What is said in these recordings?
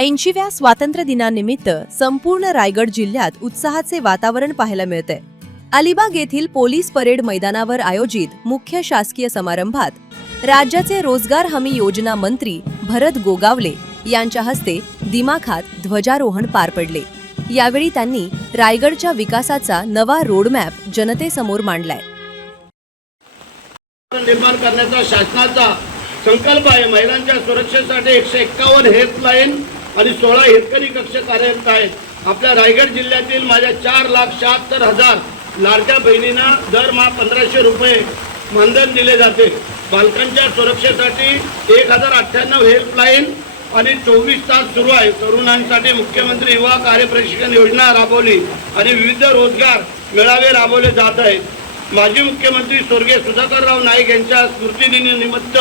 80व्या स्वातंत्र्य दिनानिमित्त संपूर्ण रायगड जिल्ह्यात उत्साहाचे वातावरण पाहायला मिळते। अलिबाग येथील पोलीस परेड मैदानावर आयोजित मुख्य शासकीय समारंभात राज्याचे रोजगार हमी योजना मंत्री भरत गोगावले यांच्या हस्ते दिमाखात ध्वजारोहण पार पडले। यावेळी त्यांनी रायगडच्या विकासाचा नवा रोडमॅप जनतेसमोर मांडलाय। निर्माण करण्याचा शासनाचा संकल्प आहे। महिलांच्या सुरक्षेसाठी 151 हेल्पलाईन आणि 16 हितकरी कक्ष कार्यरत आहेत। आपल्या रायगड जिल्ह्यातील माझ्या 4,76,000 लाडक्या बहिणींना दरमहा 1,500 रुपये मानधन दिले जाते। बालकांच्या सुरक्षेसाठी 1098 हेल्पलाईन आणि 24 तास सुरू आहे। तरुणांसाठी मुख्यमंत्री युवा कार्य प्रशिक्षण योजना राबवली आणि विविध रोजगार मेळावे राबवले जात आहेत। माजी मुख्यमंत्री स्वर्गीय सुधाकरराव नाईक यांच्या स्मृतिदिनानिमित्त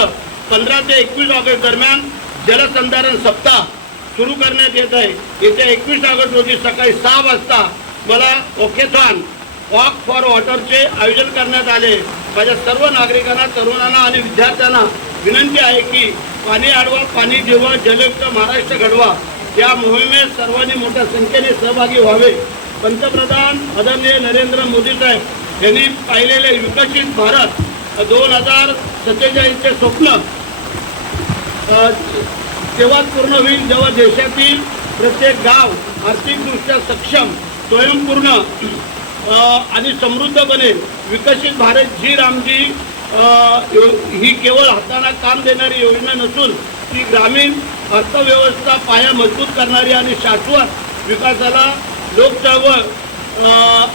15 ते 21 ऑगस्ट दरम्यान जलसंधारण सप्ताह सुरू करण्यात येत आहे। येत्या 21 ऑगस्ट रोजी सकाळी 6 वाजता मला ओकेथॉन वॉक फॉर वॉटरचे आयोजन करण्यात आले। माझ्या सर्व नागरिकांना, तरुणांना आणि विद्यार्थ्यांना विनंती आहे की पाणी अडवा, पाणी जिरवा, जलयुक्त महाराष्ट्र घडवा या मोहिमेत सर्वांनी मोठ्या संख्येने सहभागी व्हावे। पंतप्रधान आदरणीय नरेंद्र मोदी साहेब यांनी पाहिलेले विकसित भारत 2047चे स्वप्न तेव्हा पूर्ण होईल जेव्हा देशातील प्रत्येक गाव आर्थिकदृष्ट्या सक्षम, स्वयंपूर्ण आणि समृद्ध बनेल। विकसित भारत जी रामजी ही केवळ हाताना काम देणारी योजना नसून ती ग्रामीण अर्थव्यवस्था पाया मजबूत करणारी आणि शाश्वत विकासाला लोकचळवळ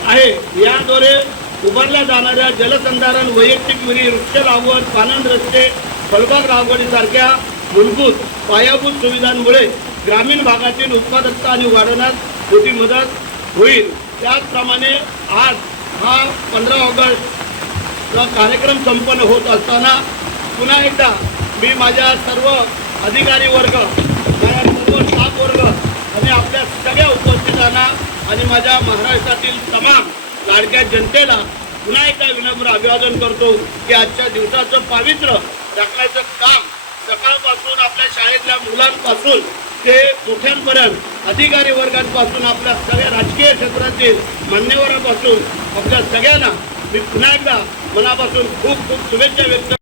आहे। याद्वारे उभारल्या जाणाऱ्या जलसंधारण, वैयक्तिक विहिरी, वृक्ष लागवड, पाणंद रस्ते, फळबाग लागवडीसारख्या मूलभूत पायाभूत सुविधांमुळे ग्रामीण भागातील उत्पादकता आणि वाढवण्यास मोठी मदत होईल। त्याचप्रमाणे आज हा 15 ऑगस्टचा कार्यक्रम संपन्न होत असताना पुन्हा एकदा मी माझ्या सर्व अधिकारी वर्ग, माझ्या सर्व स्टाफ वर्ग आणि आपल्या सगळ्या उपस्थितांना आणि माझ्या महाराष्ट्रातील तमाम लाडक्या जनतेला पुन्हा एकदा विनम्र अभिवादन करतो की आजच्या दिवसाचं पावित्र्य राखण्याचं काम सकाळपासून आपल्या शाळेतल्या मुलांपासून ते मोठ्यांपर्यंत, अधिकारी वर्गांपासून आपल्या सगळ्या राजकीय क्षेत्रातील मान्यवरांपासून आपल्या सगळ्यांना मी पुन्हा एकदा मनापासून खूप खूप शुभेच्छा व्यक्त